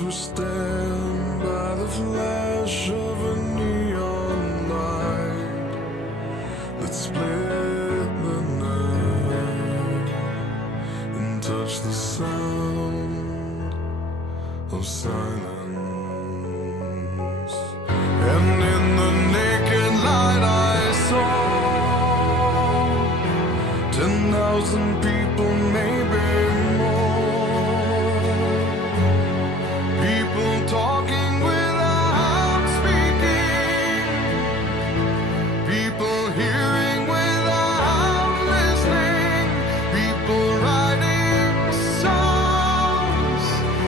as we stand by the flash of a neon light. Let's split the night and touch the sound of silence. And in the naked light I saw 10,000 people, maybe